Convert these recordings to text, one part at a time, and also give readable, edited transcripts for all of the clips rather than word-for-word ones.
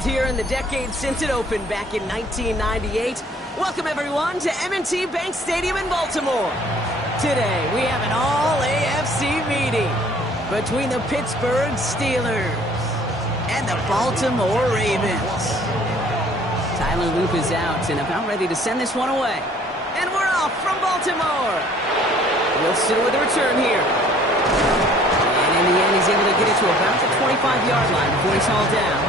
field here in the decade since it opened back in 1998. Welcome, everyone, to M&T Bank Stadium in Baltimore. Today, we have an all-AFC meeting between the Pittsburgh Steelers and the Baltimore Ravens. Tyler Loop is out and about ready to send this one away. And we're off from Baltimore. Wilson with a return here. And in the end, he's able to get it to about the 25-yard line before he's hauled down.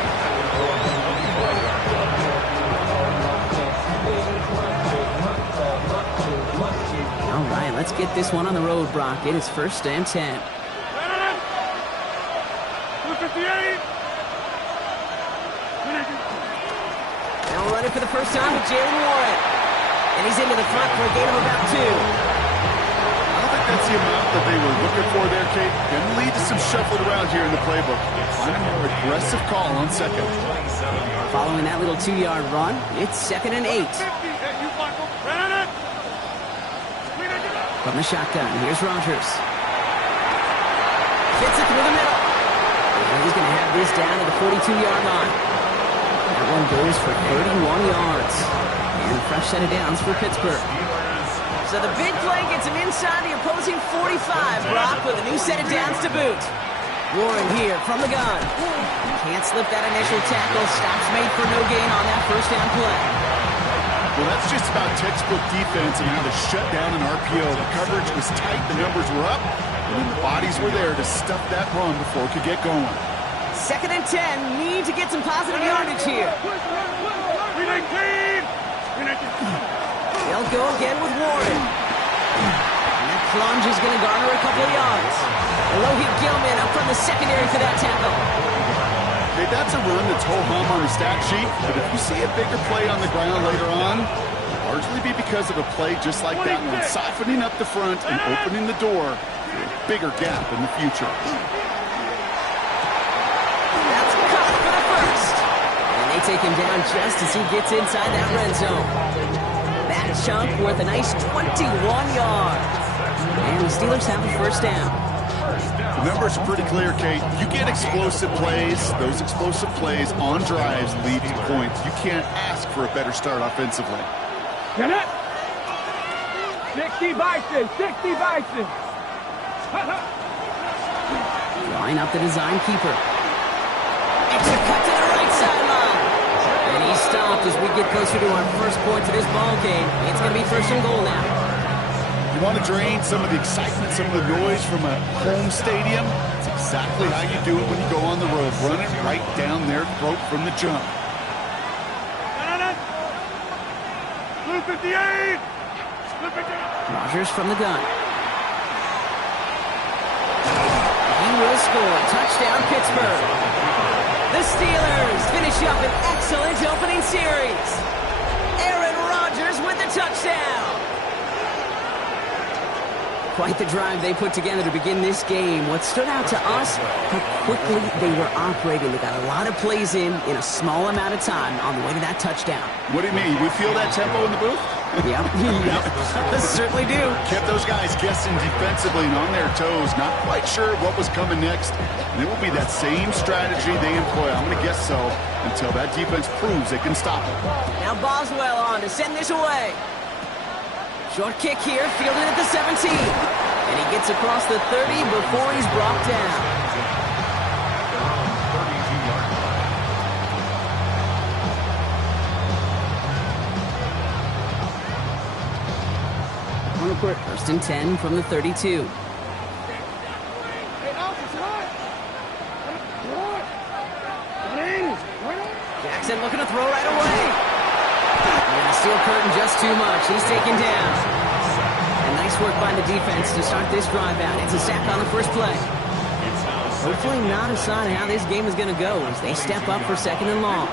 All right, let's get this one on the road, Brock. It is 1st and 10. Now running for the first time with Jalen Warren. And he's into the front for a gain of about 2. I don't think that's the amount that they were looking for there, Kate. Going to lead to some shuffling around here in the playbook. Find a more aggressive call on second. Following that little 2-yard run, it's 2nd and 8. From the shotgun, here's Rodgers. Gets it through the middle. And he's going to have this down to the 42-yard line. That one goes for 31 yards. And a fresh set of downs for Pittsburgh. So the big play gets him inside the opposing 45, Brock, with a new set of downs to boot. Warren here from the gun. Can't slip that initial tackle. Stops made for no gain on that first down play. Well, that's just about textbook defense and how to shut down an RPO. The coverage was tight, the numbers were up, and then the bodies were there to stuff that run before it could get going. 2nd and 10, need to get some positive yardage here. They'll go again with Warren. And that plunge is going to garner a couple of yards. Alohi Gilman up from the secondary for that tackle. Okay, that's a run that's ho-hum on the stat sheet, but if you see a bigger play on the ground later on, it'll largely be because of a play just like that one, softening up the front and opening the door for a bigger gap in the future. That's cut for the first. And they take him down just as he gets inside that red zone. That chunk worth a nice 21 yards. And the Steelers have the first down. The numbers are pretty clear, Kate. You get explosive plays. Those explosive plays on drives lead to points. You can't ask for a better start offensively. Get it? 60 Bison, 60 Bison. Line up the design keeper. It's a cut to the right sideline. And he's stopped as we get closer to our first point to this ball game. It's going to be 1st and goal now. You want to drain some of the excitement, some of the noise from a home stadium? It's exactly how you do it when you go on the road. Run it right down their throat from the jump. Blue 58! Rodgers from the gun. He will score. Touchdown, Pittsburgh. The Steelers finish up an excellent opening series. Aaron Rodgers with the touchdown. Quite the drive they put together to begin this game. What stood out to us, how quickly they were operating. They got a lot of plays in a small amount of time on the way to that touchdown. What do you mean? We feel that tempo in the booth? Yep. Certainly do. Kept those guys guessing defensively and on their toes, not quite sure what was coming next. And it will be that same strategy they employ. I'm going to guess so until that defense proves they can stop it. Now Boswell on to send this away. Short kick here, fielded at the 17. And he gets across the 30 before he's brought down. Real quick. 1st and 10 from the 32. Jackson looking to throw right away. And steel curtain just too much. He's taken down. And nice work by the defense to start this drive out. It's a sack on the first play. Hopefully not a sign of how this game is going to go as they step up for 2nd and long.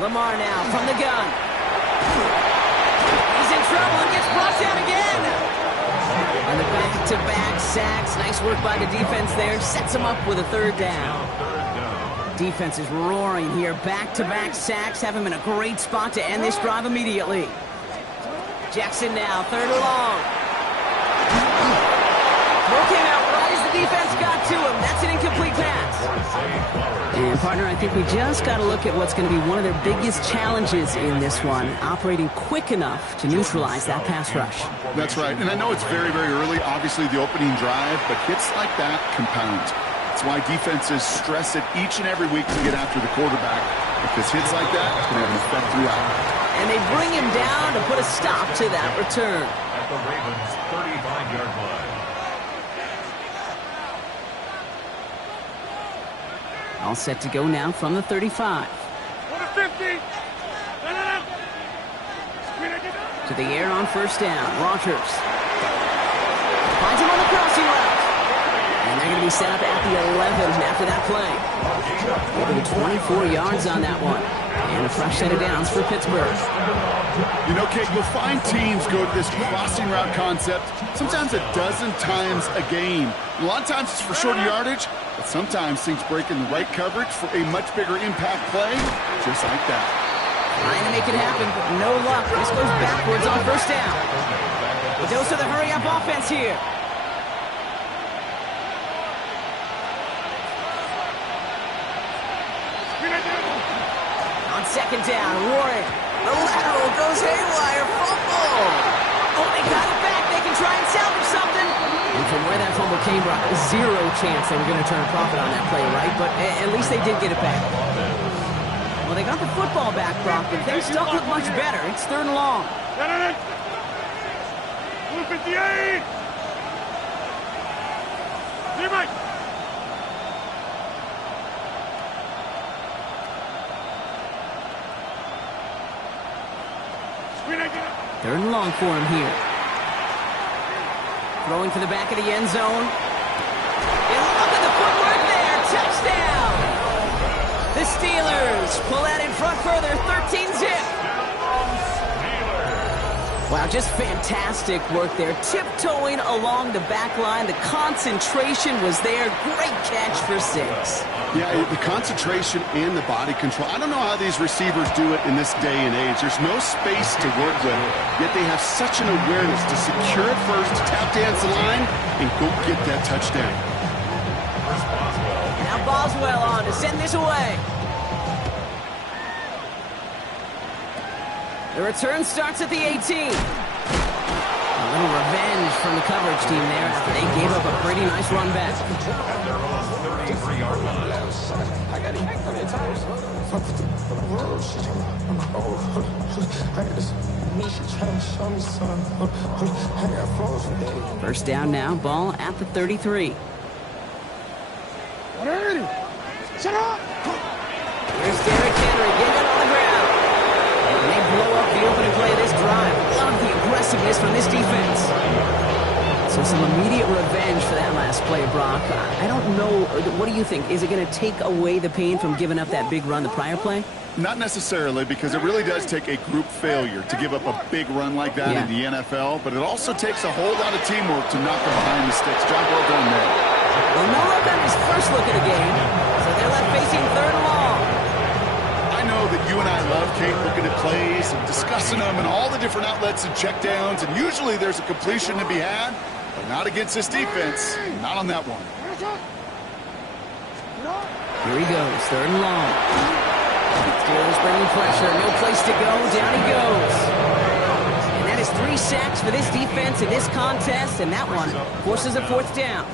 Lamar now from the gun. He's in trouble and gets brought down again. And the back-to-back sacks. Nice work by the defense there. Sets him up with a 3rd down. Defense is roaring here. Back-to-back sacks have him in a great spot to end this drive immediately. Jackson now, 3rd and long. And, partner, I think we just got to look at what's going to be one of their biggest challenges in this one, operating quick enough to neutralize that pass rush. That's right, and I know it's very, very early, obviously the opening drive, but hits like that compound. That's why defenses stress it each and every week to get after the quarterback, because hits like that can have an effect throughout. And they bring him down to put a stop to that return. At the Ravens' 35-yard line. All set to go now from the 35. 50. To the air on first down. Rogers finds him on the crossing route. And they're going to be set up at the 11 after that play. Given 24 yards on that one. And a fresh set of downs for Pittsburgh. You know, Kate, you'll find teams go to this crossing route concept sometimes a dozen times a game. A lot of times it's for shorter yardage, but sometimes things break in the right coverage for a much bigger impact play, just like that. Trying to make it happen, but no luck. This goes backwards on first down. A dose of the hurry-up offense here. On second down, Warren. The lateral goes haywire. Fumble. Oh, they got it back. They can try and salvage something. And from where that fumble came, Brock, zero chance they were going to turn a profit on that play, right? But at least they did get it back. Well, they got the football back, Brock, but things don't look much better. It's third and long. 58. Third and long for him here. Throwing for the back of the end zone. And look at the footwork there. Touchdown! The Steelers pull that in front further. 13-zip. Wow, just fantastic work there. Tiptoeing along the back line. The concentration was there. Great catch for 6. Yeah, the concentration and the body control. I don't know how these receivers do it in this day and age. There's no space to work with, yet they have such an awareness to secure it first, tap dance the line, and go get that touchdown. Now Boswell on to send this away. The return starts at the 18. A little revenge from the coverage team there after they gave up a pretty nice run back. At their own 33-yard line. First down now, ball at the 33. Shut up! Here's Derrick Henry getting it on the ground. And they blow up the opening play of this drive. Love the aggressiveness from this defense. So some immediate revenge for that last play, Brock. I don't know. What do you think? Is it going to take away the pain from giving up that big run the prior play? Not necessarily, because it really does take a group failure to give up a big run like that in the NFL, but it also takes a whole lot of teamwork to knock them behind the sticks. Job well done there. Well, no luck on his first look at the game, so they're left facing third and long. I know that you and I love, Kate, looking at plays and discussing them and all the different outlets and checkdowns, and usually there's a completion to be had, but not against this defense. Not on that one. Here he goes, third and long. Steelers bringing pressure, no place to go, down he goes. And that is 3 sacks for this defense in this contest, and that one forces a fourth down.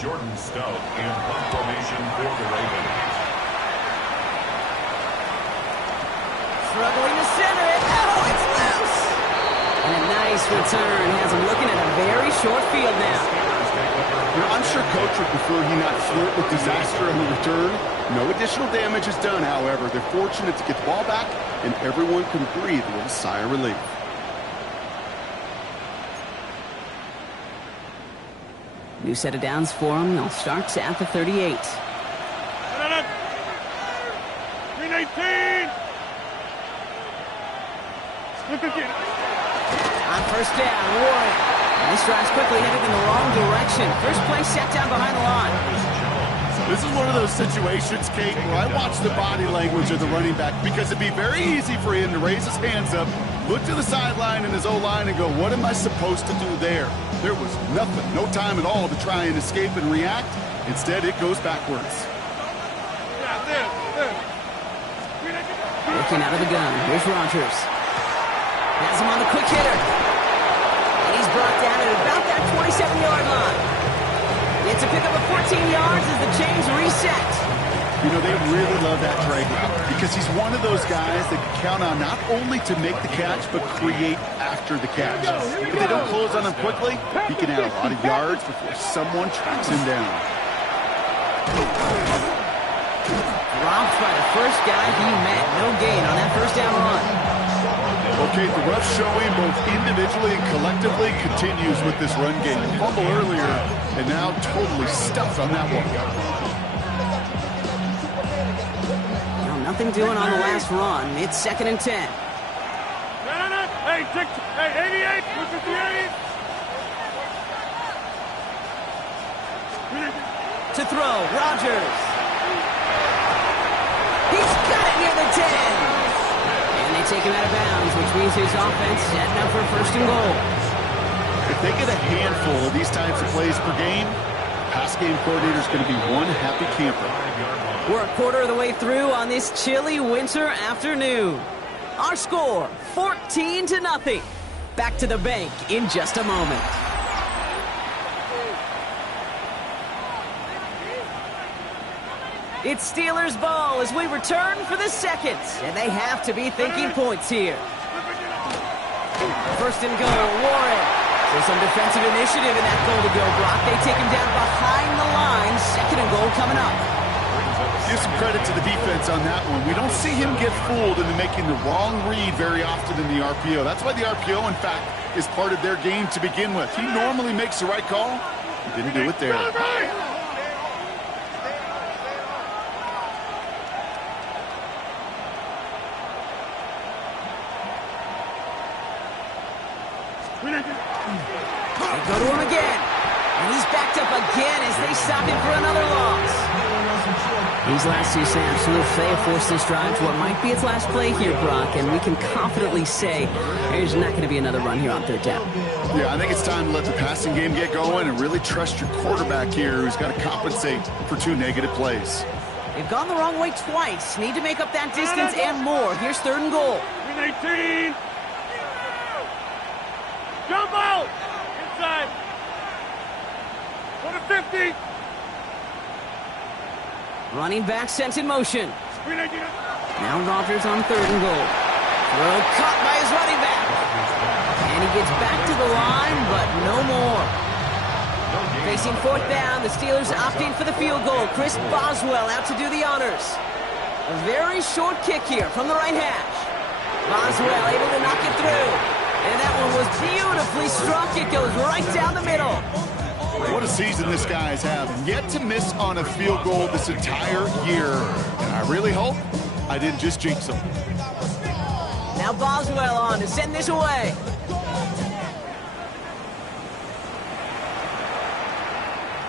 Jordan Stout in punt formation for the Ravens. Struggling to center it. Oh, it's loose. And a nice return has him looking at a very short field now. You know, I'm sure Coach would prefer he not flirt with disaster on the return. No additional damage is done, however. They're fortunate to get the ball back, and everyone can breathe a little sigh of relief. New set of downs for him. They'll start at the 38. 319. On first down, Warren. And this drive's quickly headed in the wrong direction. First play set down behind the line. This is one of those situations, Kate, where I watch the body language of the running back, because it'd be very easy for him to raise his hands up, look to the sideline in his O-line and go, what am I supposed to do there? There was nothing, no time at all to try and escape and react. Instead, it goes backwards. Looking out of the gun. Here's Rogers. Has him on the quick hitter. And he's brought down at about that 27-yard line. It's a pickup of 14 yards as the chains reset. You know, they really love that drag route because he's one of those guys that can count on not only to make the catch, but create after the catch. If they don't close on him quickly, he can add a lot of yards before someone tracks him down. Dropped by the first guy he met. No gain on that first down run. Okay, the rough showing both individually and collectively continues with this run game. Fumble earlier, and now totally stuffed on that one. Nothing doing on the last run. It's 2nd and 10. Hey, 88, 58. To throw, Rogers. He's got it near the 10. And they take him out of bounds, which means his offense setting up for 1st and goal. If they get a handful of these types of plays per game, pass game coordinator is going to be one happy camper. We're a quarter of the way through on this chilly winter afternoon. Our score, 14-0. Back to the bank in just a moment. It's Steelers ball as we return for the second. And they have to be thinking points here. 1st and goal, Warren. So some defensive initiative in that goal-to-go block. They take him down behind the line. 2nd and goal coming up. Give some credit to the defense on that one. We don't see him get fooled into making the wrong read very often in the RPO. That's why the RPO, in fact, is part of their game to begin with. He normally makes the right call. He didn't do it there. They go to him again. And he's backed up again as they stop him for another loss. These last two snaps will force this drive to what might be its last play here, Brock, and we can confidently say there's not going to be another run here on 3rd down. Yeah, I think it's time to let the passing game get going and really trust your quarterback here who's got to compensate for 2 negative plays. They've gone the wrong way twice. Need to make up that distance and more. Here's 3rd and goal. 18. Jump out. Inside. 150. Running back sent in motion. Now Rogers on 3rd and goal. Throw caught by his running back. And he gets back to the line, but no more. Facing 4th down, the Steelers opting for the field goal. Chris Boswell out to do the honors. A very short kick here from the right hash. Boswell able to knock it through. And that one was beautifully struck. It goes right down the middle. What a season this guy's having. Yet to miss on a field goal this entire year. And I really hope I didn't just jinx him. Now Boswell on to send this away.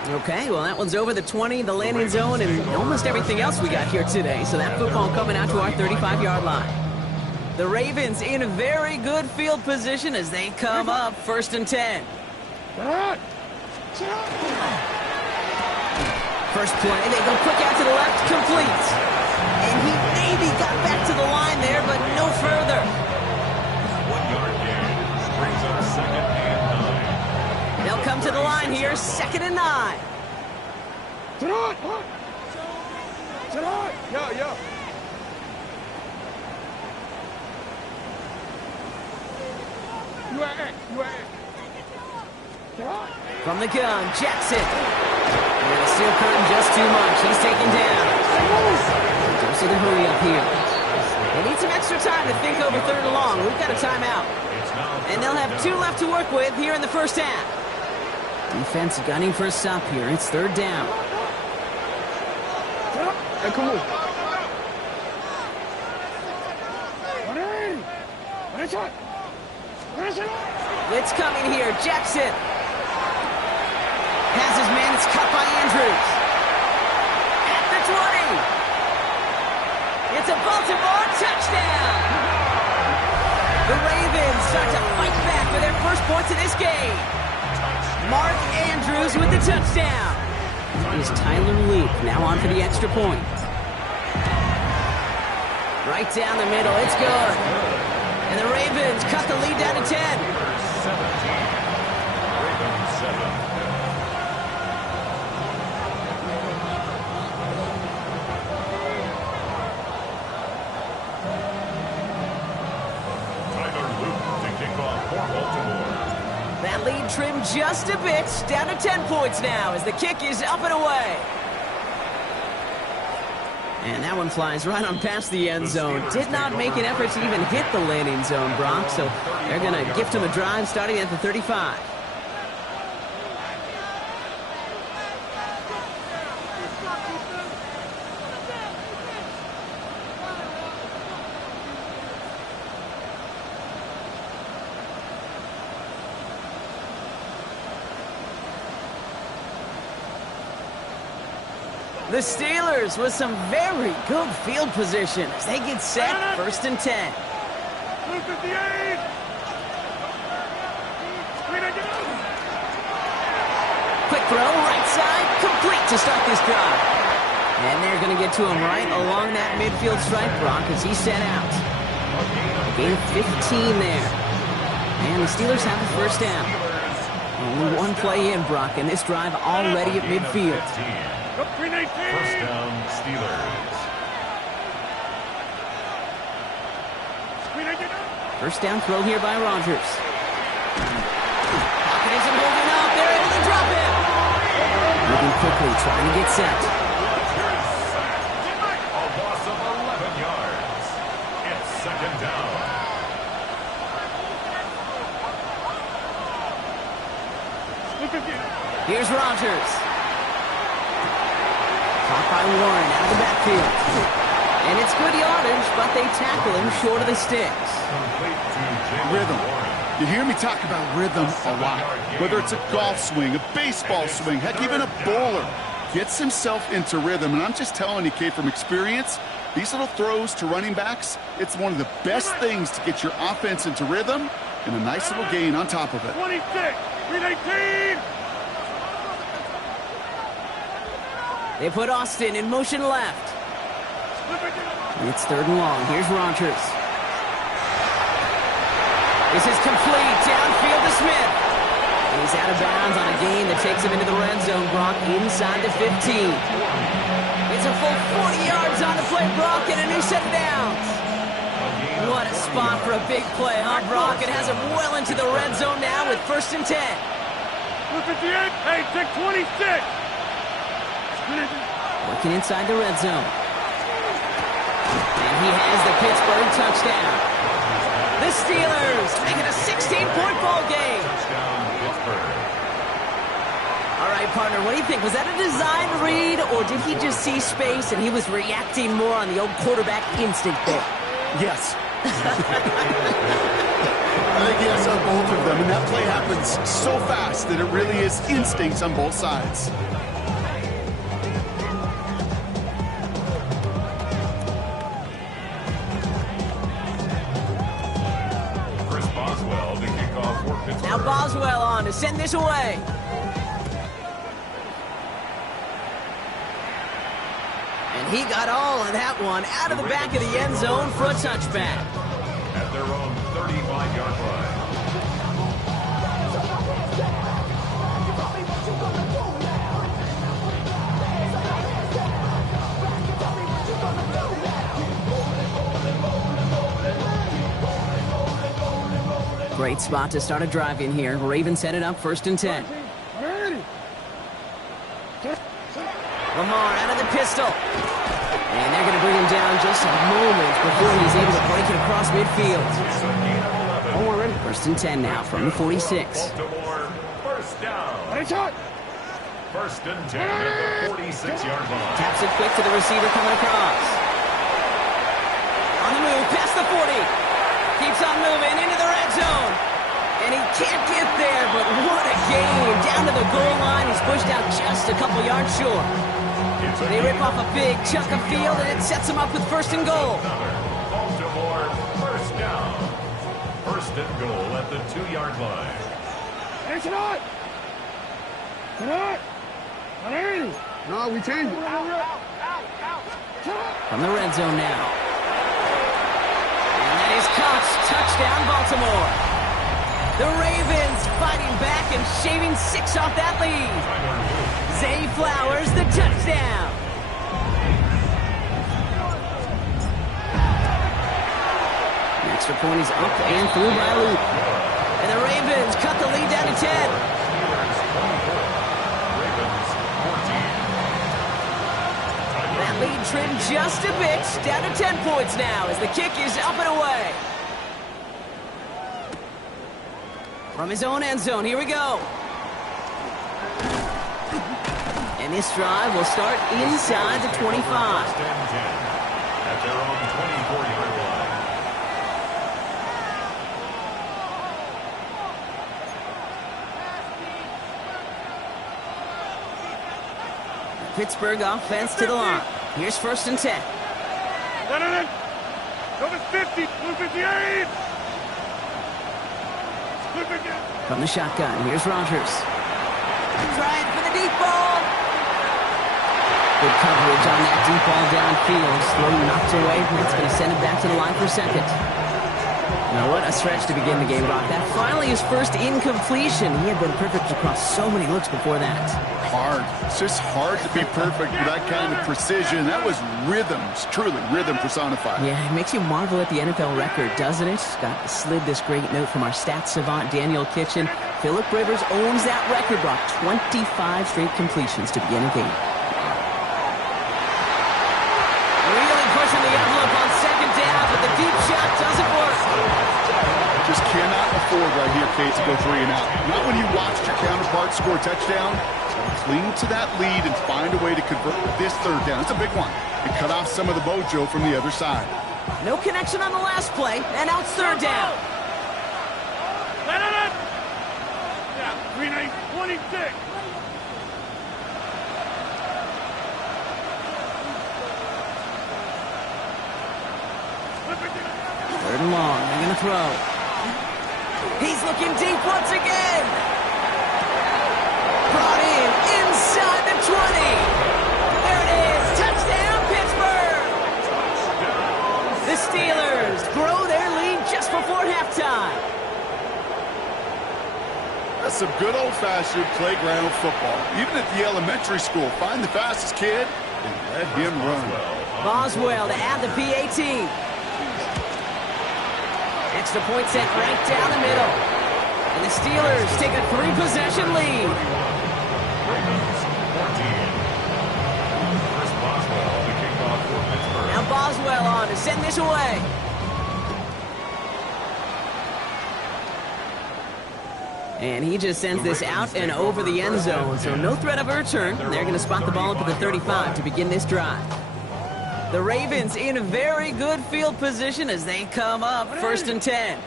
Okay, well, that one's over the 20, the landing zone, and almost everything else we got here today. So that football coming out to our 35-yard line. The Ravens in a very good field position as they come up 1st and 10. First play, they go quick out to the left, complete. And he maybe got back to the line there, but no further. 1-yard gain brings up 2nd and 9. They'll come to the line here, 2nd and 9. Yo. From the gun, Jackson. And the steel curtain just too much. He's taken down. Don't see the hurry up here. They need some extra time to think over 3rd and long. We've got a timeout. And they'll have 2 left to work with here in the first half. Defense gunning for a stop here. It's 3rd down. Hey, come on. Blitz coming here. Jackson. Has his man. It's cut by Andrews. At the 20. It's a Baltimore touchdown. The Ravens start to fight back with their first points of this game. Mark Andrews with the touchdown. Is Tyler Leak now on for the extra point. Right down the middle. It's good. And the Ravens cut the lead down to 10. 17. Ravens 7. That lead trimmed just a bit, down to 10 points now as the kick is up and away. And that one flies right on past the end zone. Did not make an effort to even hit the landing zone, Brock, so they're going to gift him a drive starting at the 35. The Steelers with some very good field position as they get set, 1st and 10. Quick throw, right side, complete to start this drive. And they're going to get to him right along that midfield stripe, Brock, as he set out. Gain 15 there. And the Steelers have a 1st down. Only one play in, Brock, and this drive already at midfield. 1st down, Steelers. 1st down throw here by Rodgers. Pocket isn't holding up. They're able to drop him. Moving quickly, trying to get set. A loss of 11 yards. It's 2nd down. Here's Rodgers. Caught by Warren out of the backfield. And it's good yardage, but they tackle him short of the sticks. Rhythm. You hear me talk about rhythm a lot. Whether it's a golf swing, a baseball swing, heck, even a bowler gets himself into rhythm. And I'm just telling you, Kate, from experience, these little throws to running backs, it's one of the best things to get your offense into rhythm and a nice little gain on top of it. 26, 319. They put Austin in motion left. It's 3rd and long. Here's Rodgers. This is complete. Downfield to Smith. He's out of bounds on a gain that takes him into the red zone, Brock, inside the 15. It's a full 40 yards on the play, Brock, and a new set of downs. What a spot for a big play, huh, Brock? It has him well into the red zone now with 1st and 10. Hey, take 26. Working inside the red zone. And he has the Pittsburgh touchdown. The Steelers making a 16-point ball game. All right, partner, what do you think? Was that a design read, or did he just see space and he was reacting more on the old quarterback instinct there? Yes. I think yes on both of them, and that play happens so fast that it really is instincts on both sides. Now Boswell on to send this away. And he got all of that one out of the back of the end zone for a touchback. At their own 35-yard Great spot to start a drive in here. Ravens set it up 1st and 10. Lamar out of the pistol. And they're going to bring him down just a moment before he's able to break it across midfield. 1st and 10 now from the 46. Baltimore, 1st down. 1st and 10 at the 46-yard line. Taps it quick to the receiver coming across. On the move, past the 40. Keeps on moving into the red zone. And he can't get there, but what a game. Down to the goal line. He's pushed out just a couple yards short. They rip off a big chunk of field, and it sets him up with 1st and goal. Baltimore, 1st down. 1st and goal at the 2-yard line. No, we changed it. From the red zone now. That is caught. Touchdown, Baltimore. The Ravens fighting back and shaving 6 off that lead. Zay Flowers, the touchdown. The extra point is up and through by Luke. And the Ravens cut the lead down to 10. That lead trimmed just a bit, down to 10 points now as the kick is up and away. From his own end zone, here we go. And this drive will start inside the 25. At their own 24-yard line. Pittsburgh offense to the line. Here's 1st and 10. Number 50, blue 58. From the shotgun, here's Rodgers. Trying for the deep ball. Good coverage on that deep ball downfield. Slowly knocked away. That's going to send him back to the line for 2nd. Now, what a stretch to begin the game, Brock. That finally his first incompletion. He had been perfect across so many looks before that. Hard. It's just hard to be perfect with that kind of precision. That was rhythm. It's truly rhythm personified. Yeah, it makes you marvel at the NFL record, doesn't it? Got slid this great note from our stats savant, Daniel Kitchen. Phillip Rivers owns that record, Brock. 25 straight completions to begin a game. Really pushing the envelope on 2nd down, but the deep shot doesn't work. Just cannot afford right here, Kate, to go 3 and out. Not when you watched your counterpart score a touchdown. Cling to that lead and find a way to convert this 3rd down. It's a big one. And cut off some of the mojo from the other side. No connection on the last play, and now it's 3rd down. Yeah, 26. Third and long. They're going to throw. He's looking deep once again. Brought in inside the 20. There it is. Touchdown, Pittsburgh. The Steelers grow their lead just before halftime. That's some good old-fashioned playground football. Even at the elementary school, find the fastest kid and let him run. Boswell to add the PAT. Extra point sent right down the middle. And the Steelers take a 3-possession lead. Ravens 14. Chris Boswell, the kickoff for Pittsburgh. Now Boswell on to send this away. And he just sends this out and over the end zone, so no threat of a return. They're going to spot the ball up at the 35 to begin this drive. The Ravens in a very good field position as they come up 1st and 10.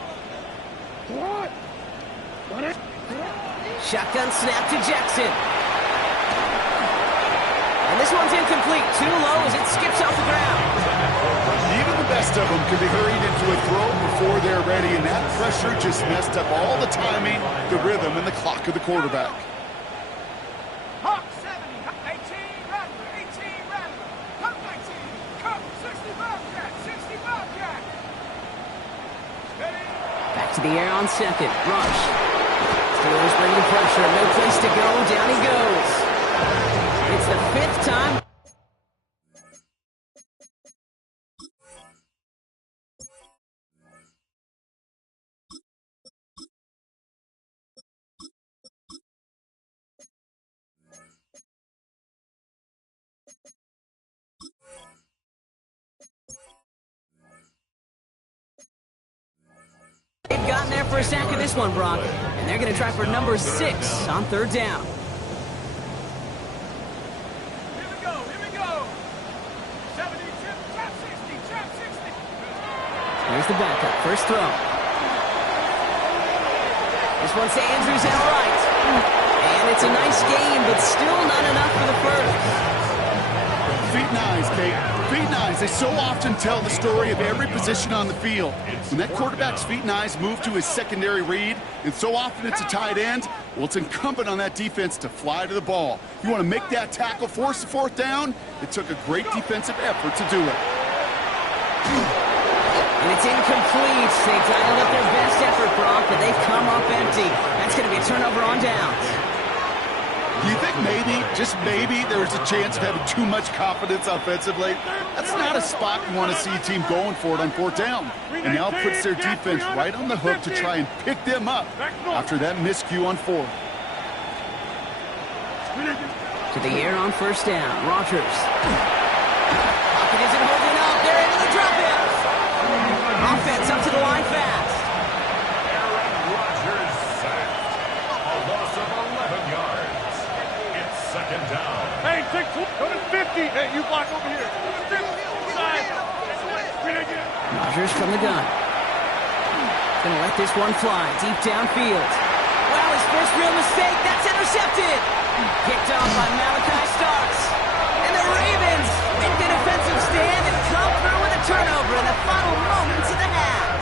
Shotgun snap to Jackson. And this one's incomplete. Too low as it skips off the ground. Even the best of them can be hurried into a throw before they're ready, and that pressure just messed up all the timing, the rhythm, and the clock of the quarterback. Hawk 70, 18, Rattler, 18, Rattler, Hawk 19, Cup, 65 cat, 65 cat. Steady. Back to the air on 2nd. Rush. Steelers bring the pressure. No place to go. Down he goes. It's the 5th time. They've gotten there for a sack of this one, Brock. And they're going to try for number 6 on 3rd down. Here we go, 70, trap 60, trap 60. Here's the backup. First throw. This one's to Andrews out right. And it's a nice gain, but still not enough for the first. Feet nines, Kate. Feet nines. They so often tell the story of every position on the field. When that quarterback's feet nines move to his secondary read, and so often it's a tight end, well, it's incumbent on that defense to fly to the ball. If you want to make that tackle, force the 4th down, it took a great defensive effort to do it. And it's incomplete. They dialed up their best effort, Brock, but they've come up empty. That's going to be a turnover on downs. Do you think maybe, just maybe, there's a chance of having too much confidence offensively? That's not a spot you want to see a team going for it on fourth down. And now it puts their defense right on the hook to try and pick them up after that miscue on fourth. To the air on first down. Rodgers. Pocket isn't holding up. They're into the drop-in. Offense up to the line fast. Aaron Rodgers sacked. A loss of 11 yards. It's second down. Hey, go to 50. Hey, you block over here. 50. Side. Rodgers from the gun. Gonna let this one fly deep downfield. Wow, his first real mistake. That's intercepted. Picked off by Malachi Starks. And the Ravens make the defensive stand and come through with a turnover in the final moments of the half.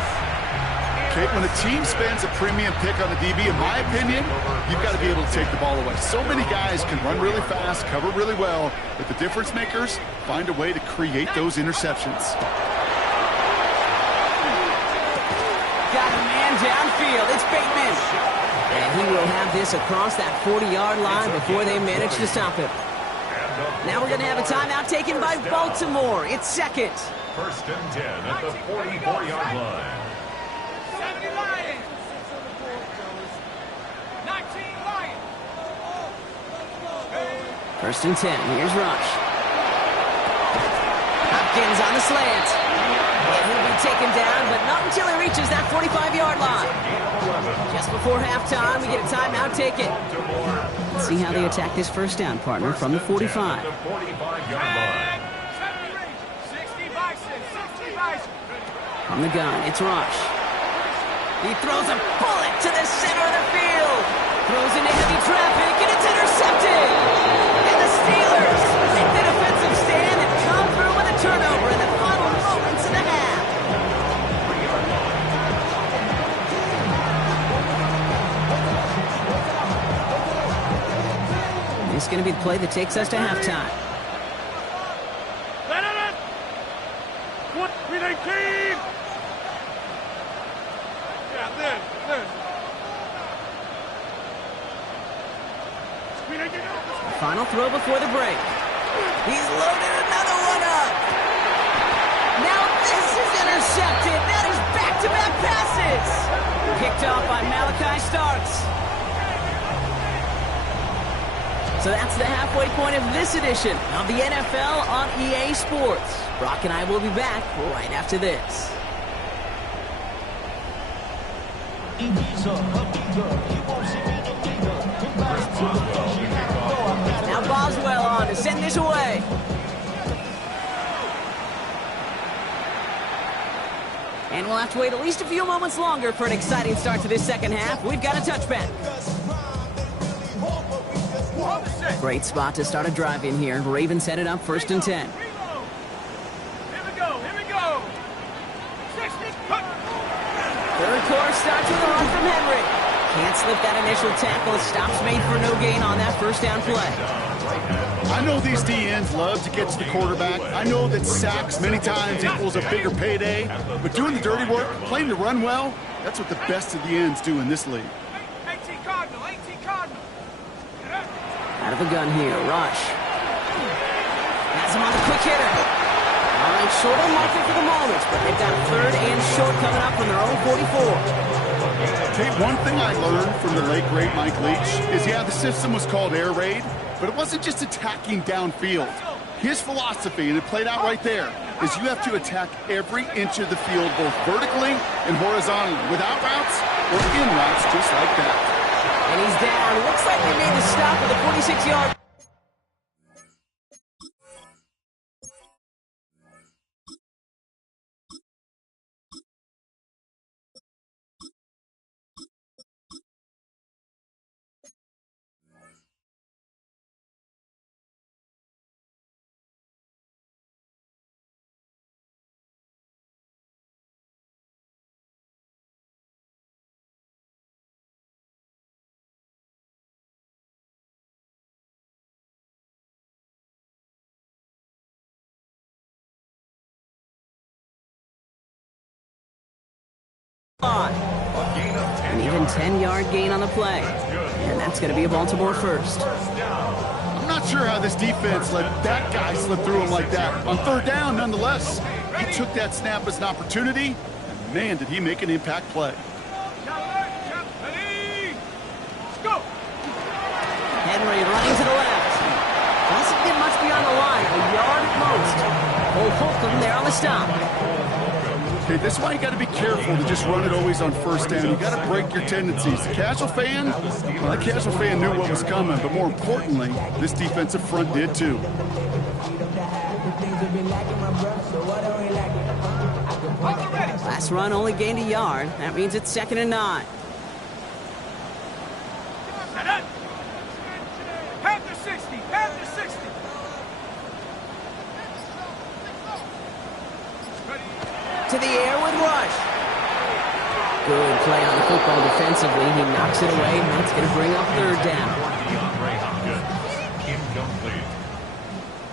Okay, when a team spends a premium pick on a DB, in my opinion, you've got to be able to take the ball away. So many guys can run really fast, cover really well, but the difference makers find a way to create those interceptions. Got a man downfield. It's Bateman. And he will have this across that 40-yard line before they manage to stop him. Now we're going to have a timeout taken by Baltimore. It's second. First and 10 at the 44-yard line. 70 Lions. 19 Lions. First and 10. Here's Rush. Hopkins on the slant. And he'll be taken down, but not until he reaches that 45-yard line. Just before halftime, we get a timeout taken. Let's see how they attack this first down, partner, from the 45. 45-yard line. 60 Bison. 60 Bison. From the gun, it's Rush. He throws a bullet to the center of the field. Throws into heavy traffic, and it's intercepted. And the Steelers make the defensive stand and come through with a turnover in the final moments of the half. This is going to be the play that takes us to halftime. Let it in. What? We need team. Yeah, this. Final throw before the break. He's loaded another one up. Now this is intercepted. That is back-to-back passes. Picked off by Malachi Starks. So that's the halfway point of this edition of the NFL on EA Sports. Brock and I will be back right after this. Now Boswell on to send this away. And we'll have to wait at least a few moments longer for an exciting start to this second half. We've got a touchback. Great spot to start a drive in here. Ravens headed up first and 10. Here we go. Third quarter starts with a run from Henry. Can't slip that initial tackle. Stops made for no gain on that first down play. I know these DNs love to get to the quarterback. I know that sacks many times equals a bigger payday. But doing the dirty work, playing to run well, that's what the best of the ends do in this league. 18 Cardinal. Out of the gun here, Rush. Has him on the quick hitter. All right, short on marker for the moment, but they've got a third and short coming up from their own 44. Okay, one thing I learned from the late, great Mike Leach is, yeah, the system was called air raid, but it wasn't just attacking downfield. His philosophy, and it played out right there, is you have to attack every inch of the field, both vertically and horizontally, without routes or in routes, just like that. And he's down. Looks like they made the stop with a 46-yard spot. An even 10-yard gain on the play. And that's going to be a Baltimore first. I'm not sure how this defense let that guy slip through him like that. On third down, nonetheless, he took that snap as an opportunity, and man, did he make an impact play. Henry running to the left. Doesn't get much beyond the line, a yard at most. Old Holcomb there on the stop. Okay, this is why you got to be careful to just run it always on first down. You got to break your tendencies. The casual fan, well, the casual fan knew what was coming, but more importantly, this defensive front did too. Last run only gained a yard. That means it's 2nd and 9. To the air with Rush. Good play on the football defensively. He knocks it away, and that's going to bring up third down. Incomplete.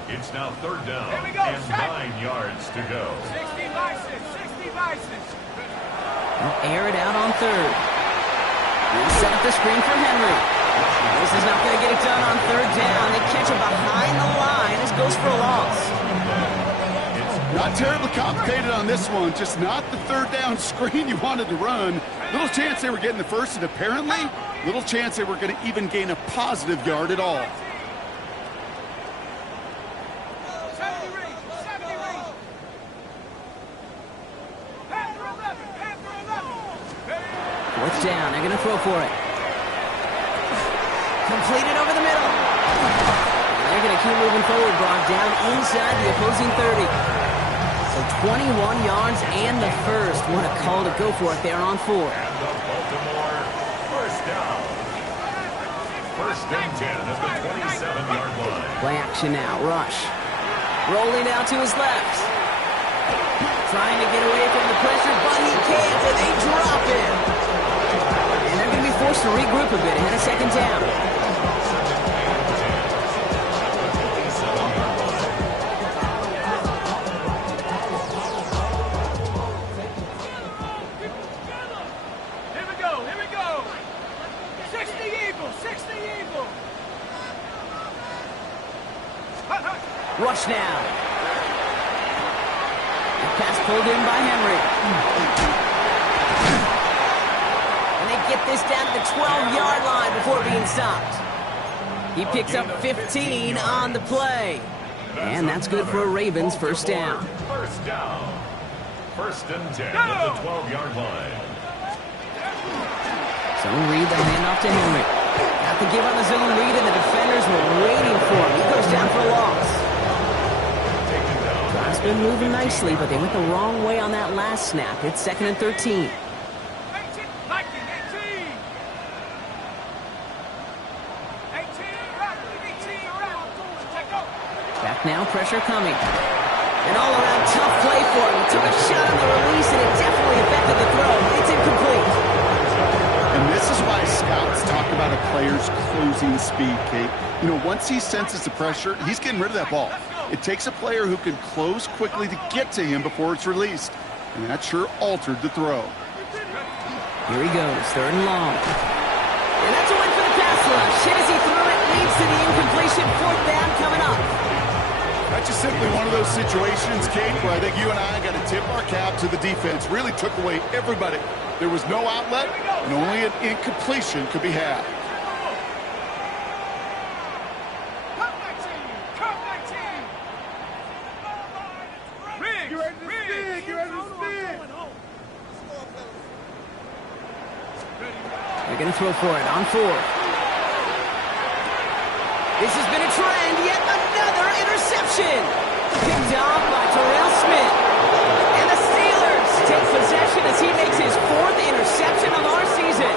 It's now third down and 9 yards to go. 60 license. They'll air it out on third. He'll set up the screen for Henry. This is not going to get it done on third down. They catch him behind the line. This goes for a loss. Not terribly complicated on this one, just not the third down screen you wanted to run. Little chance they were getting the first, and apparently, little chance they were going to even gain a positive yard at all. 70 range. 4th down, they're going to throw for it. Completed over the middle. They're going to keep moving forward, brought down inside the opposing 30. So 21 yards and the first. What a call to go for it there on 4. And the Baltimore first down. 1st and 10 at the 27-yard line. Play action now. Rush. Rolling out to his left. Trying to get away from the pressure, but he can't, and they drop him. And they're going to be forced to regroup a bit ahead of 2nd down. Rush now. The pass pulled in by Henry. And they get this down to the 12-yard line before being stopped. He picks up 15 on the play. And that's good for a Ravens first down. First down. 1st and 10 at the 12-yard line. Zone read, the handoff to Henry. Got the give on the zone read, and the defenders were waiting for him. He goes down for a loss. Drive's been moving nicely, but they went the wrong way on that last snap. It's 2nd and 13. Back now, pressure coming. An all-around tough play for him. He took a shot on the release, and it definitely affected the throw. It's incomplete. And this is why scouts talk about a player's closing speed, Kate. You know, once he senses the pressure, he's getting rid of that ball. It takes a player who can close quickly to get to him before it's released. And that sure altered the throw. Here he goes, 3rd and long. And that's a win for the pass rush. Hit as he threw it, leads to the incompletion. 4th down coming up. That's just simply one of those situations, Kate, where I think you and I got to tip our cap to the defense. Really took away everybody. There was no outlet, and only an incompletion could be had. They're going to throw for it on 4th. This has been a trend. Yet another interception. Picked off by Terrell Smith. And the Steelers take possession as he makes his 4th interception of our season.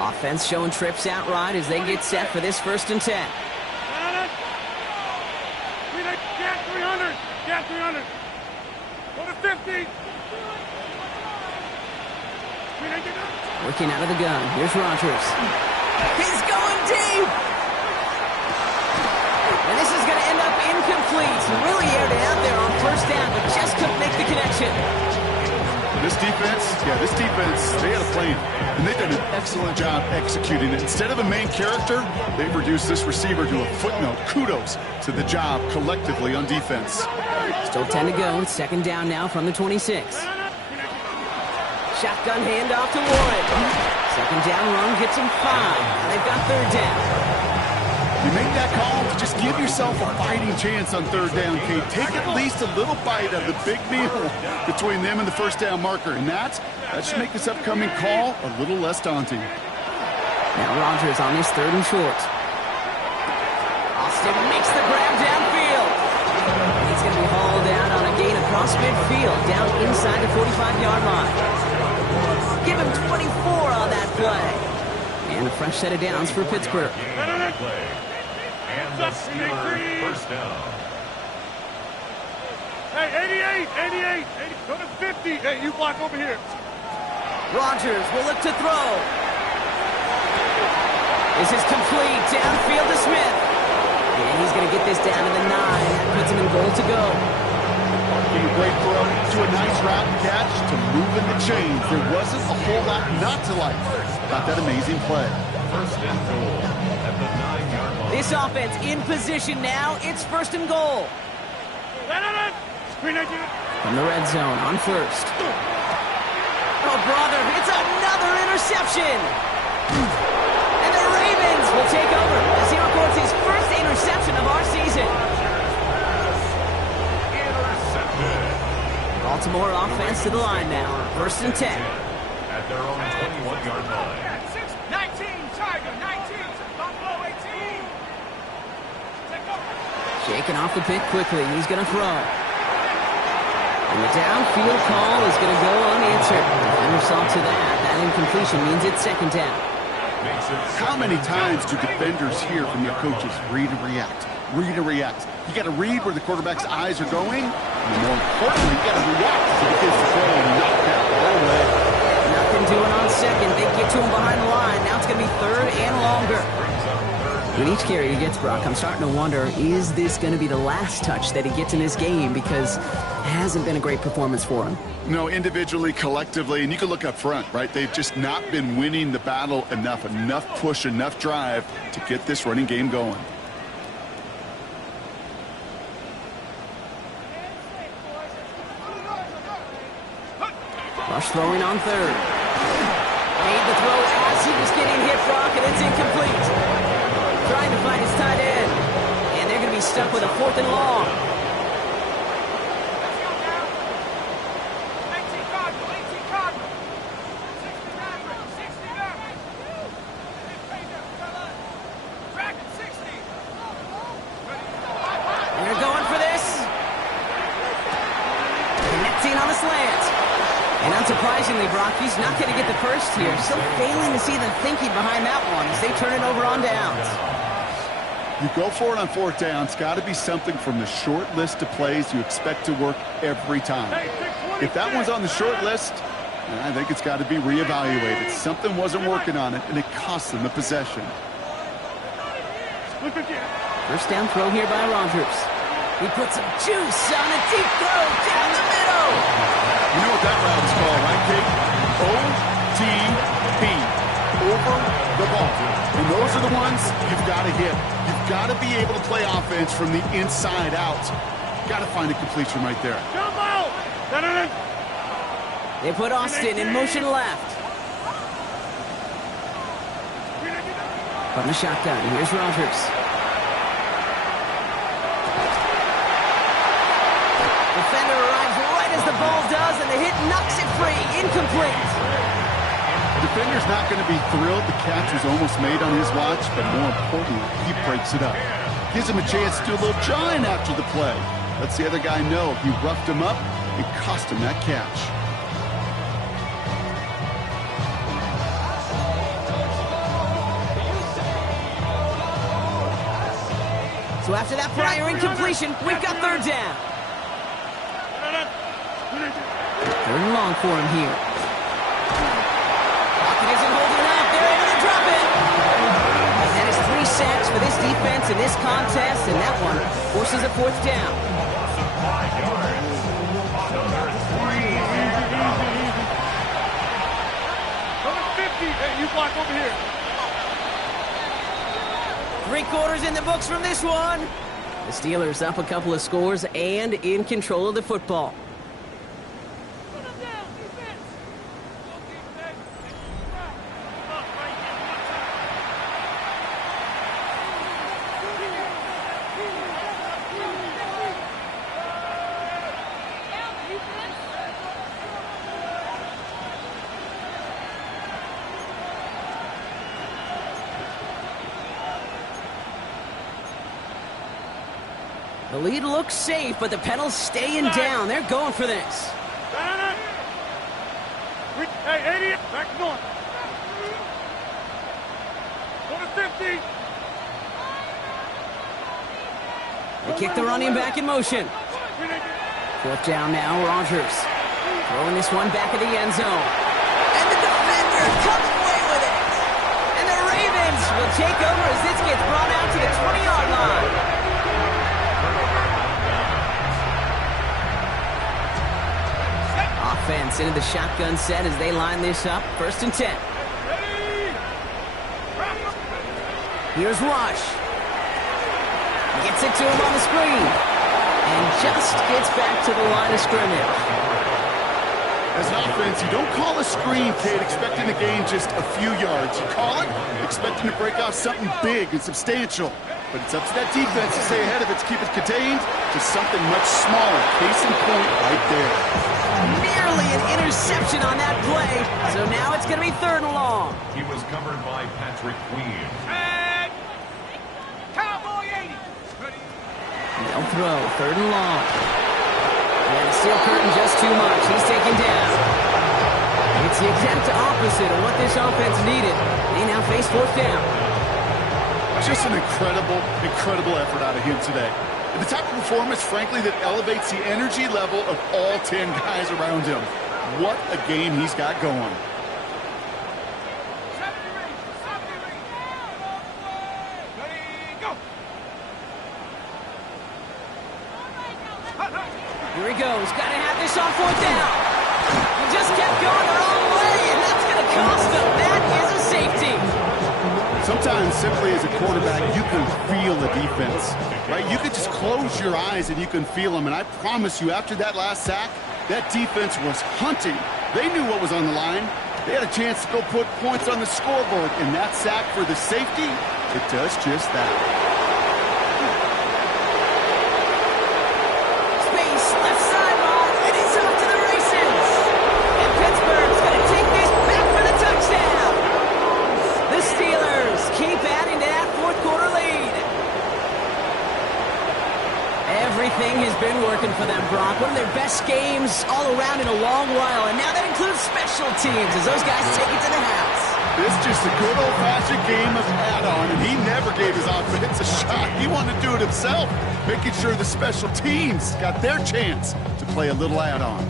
Offense showing trips out right as they get set for this 1st and 10. Get 300. Go to 50. Working out of the gun. Here's Rodgers. He's going deep. And this is going to end up incomplete. Really aired it out there on first down, but just couldn't make the connection. This defense, they had a plan, and they've done an excellent job executing it. Instead of a main character, they've reduced this receiver to a footnote. Kudos to the job collectively on defense. Still 10 to go. Second down now from the 26. Shotgun handoff to Warren. Second down run gets him 5. Now they've got third down. You make that call to just give yourself a fighting chance on third down, Kate. Take at least a little bite of the big meal between them and the first down marker. And that should make this upcoming call a little less daunting. Now Rodgers on his third and short. Austin makes the grab downfield. He's going to be hauled down on a gain across midfield, down inside the 45-yard line. Give him 24 on that play. And a fresh set of downs for Pittsburgh. And the Steelers first down. Hey, 88, go to 50. Hey, you block over here. Rodgers will look to throw. This is complete. Downfield to Smith. And he's going to get this down to the 9. That puts him in goal to go. From a great throw to a nice route and catch to moving the chains. There wasn't a whole lot not to like about that amazing play. First and goal at the 9-yard line. This offense in position now. It's first and goal. From the red zone on first. Oh, brother, it's another interception. And the Ravens will take over as he records his first interception of our season. Baltimore offense to the line now. First and 10. At their own 21-yard line. 19, Tiger, 19, Buffalo 18. Shaking off the pick quickly. He's going to throw. And the downfield call is going to go unanswered. Defender saw to that. That incompletion means it's second down. How many times do defenders hear from their coaches, read and react, read and react? You got to read where the quarterback's eyes are going, and more importantly, you got to react to the kids to throw and knock that ball away. Nothing doing on second. They get to him behind the line. Now it's going to be third and longer. With each carry he gets, Brock, I'm starting to wonder, is this going to be the last touch that he gets in this game? Because it hasn't been a great performance for him. No, individually, collectively, and you can look up front, right? They've just not been winning the battle enough push, enough drive to get this running game going. Rush throwing on third. Made the throw as he was getting hit, Brock, and it's incomplete. Trying to find his tight end. And they're going to be stuck with a fourth and long. 18 Cardinal. 60 Maverick. Dragon 60. And they're going for this. Connecting on the slant. And unsurprisingly, Brock, he's not going to get the first here. Still failing to see the thinking behind that one as they turn it over on downs. You go for it on fourth down. It's got to be something from the short list of plays you expect to work every time. If that one's on the short list, I think it's got to be reevaluated. Something wasn't working on it, and it cost them the possession. First down throw here by Rodgers. He puts some juice on a deep throw down the middle. You know what that route is called, right, Kate? OTB. Over the ball. And those are the ones you've got to hit. You've got to be able to play offense from the inside out. Got to find a completion right there. Come out! They put Austin in motion left. From the shotgun, here's Rodgers. Defender arrives right as the ball does, and the hit knocks it free. Incomplete. The defender's not going to be thrilled the catch was almost made on his watch, but more importantly, he breaks it up. Gives him a chance to do a little jawing after the play. Lets the other guy know he roughed him up and cost him that catch. So after that prior incompletion, we've got third down. Third and long for him here. Pocket isn't holding up. They're able to drop it. And that is 3 sacks for this defense points in this contest, and that one forces a fourth down. Loss of 5 yards. Another 3 and out. Number 50. Hey, you block over here. 3 quarters in the books from this one. The Steelers up a couple of scores and in control of the football. Put him down, defense. The lead looks safe, but the pedal's staying down. They're going for this. Hey, 80, back north. Number 50. They kick the running back in motion. Fourth down now, Rodgers. Throwing this one back of the end zone. And the defenders coming away with it. And the Ravens will take over as this gets brought out to the 20-yard line. Offense into the shotgun set as they line this up. 1st and 10. Here's Rush. Gets it to him on the screen. And just gets back to the line of scrimmage. As an offense, you don't call a screen, kid, expecting to gain just a few yards. You call it expecting to break off something big and substantial. But it's up to that defense to stay ahead of it, to keep it contained to something much smaller. Case in point right there. Nearly an interception on that play. So now it's going to be 3rd and long. He was covered by Patrick Queen. And Cowboy 80. They'll throw. 3rd and long. And the steel curtain just too much. He's taken down. It's the exact opposite of what this offense needed. They now face 4th down. Just an incredible effort out of him today. And the type of performance, frankly, that elevates the energy level of all 10 guys around him. What a game he's got going. Here he goes. Got to have this on 4th down. He just kept going the wrong way, and that's going to cost him. That is a safety. Sometimes, simply as a quarterback, you can feel the defense, right? You can just close your eyes and you can feel them. And I promise you, after that last sack, that defense was hunting. They knew what was on the line. They had a chance to go put points on the scoreboard. And that sack for the safety, it does just that. Space, left sideline, and he's off to the races. And Pittsburgh's going to take this back for the touchdown. The Steelers keep adding to that 4th quarter lead. Everything has been working for them, Brock. One of their best games all around in a long while, and now that includes special teams as those guys take it to the house. This is just a good old-fashioned game of add-on, and he never gave his offense a shot. He wanted to do it himself, making sure the special teams got their chance to play a little add-on.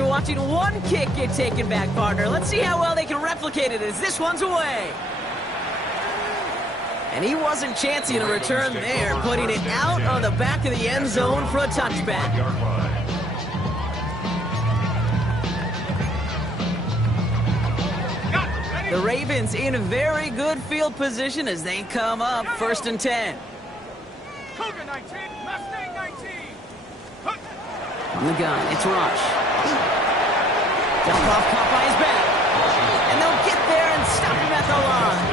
Watching one kick get taken back, partner. Let's see how well they can replicate it as this one's away. And he wasn't chancing a return there, putting it out on the back of the end zone for a touchback. The Ravens in a very good field position as they come up 1st and 10. Cougar 19, Mustang 19. On the gun, it's Rush. Dump off caught by his back. And they'll get there and stop him at the line.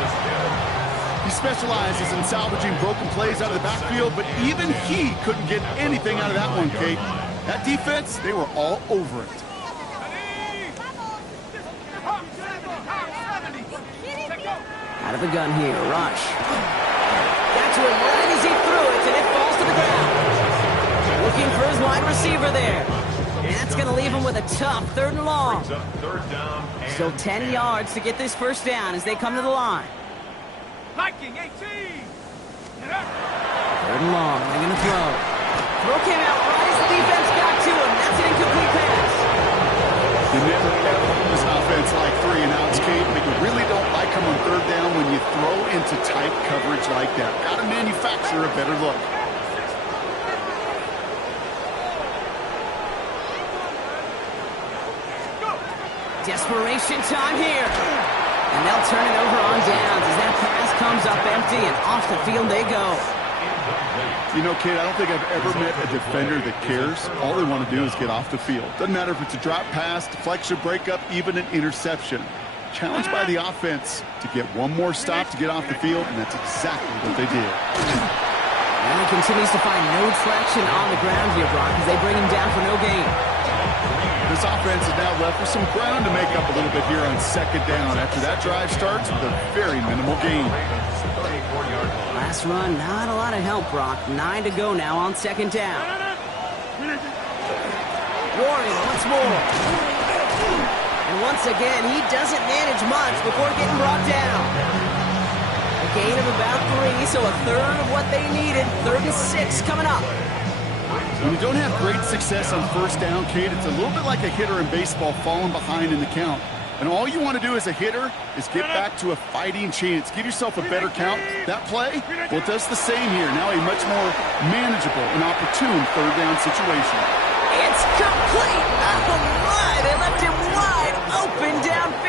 He specializes in salvaging broken plays out of the backfield, but even he couldn't get anything out of that one, Kate. That defense, they were all over it. Out of the gun here, Rush. Got to him right as he threw it, and it falls to the ground. Looking for his wide receiver there. And that's going to leave him with a tough 3rd and long. Still 10 yards to get this 1st down as they come to the line. Viking 18. 3rd and long. They're going to throw. Throw came out right as the defense got to him. That's an incomplete pass. You never ever use offense like 3 and outs, Kate, but you really don't like them on third down when you throw into tight coverage like that. Got to manufacture a better look. Desperation time here. And they'll turn it over on downs as that pass comes up empty and off the field they go. You know, Kate, I don't think I've ever met a defender that cares. All they want to do is get off the field. Doesn't matter if it's a drop pass, deflection, breakup, even an interception. Challenged by the offense to get one more stop to get off the field, and that's exactly what they did. And he continues to find no traction on the ground here, Brock, as they bring him down for no gain. This offense is now left with some ground to make up a little bit here on second down after that drive starts with a very minimal gain. Last run, not a lot of help, Brock. 9 to go now on second down. Warren once more. And once again, he doesn't manage much before getting brought down. A gain of about 3, so a third of what they needed. 3rd and 6 coming up. When you don't have great success on first down, Kate, it's a little bit like a hitter in baseball falling behind in the count. And all you want to do as a hitter is get back to a fighting chance. Give yourself a better count. That play, well, it does the same here. Now a much more manageable and opportune third down situation. It's complete. Oh, my. They left him wide open downfield.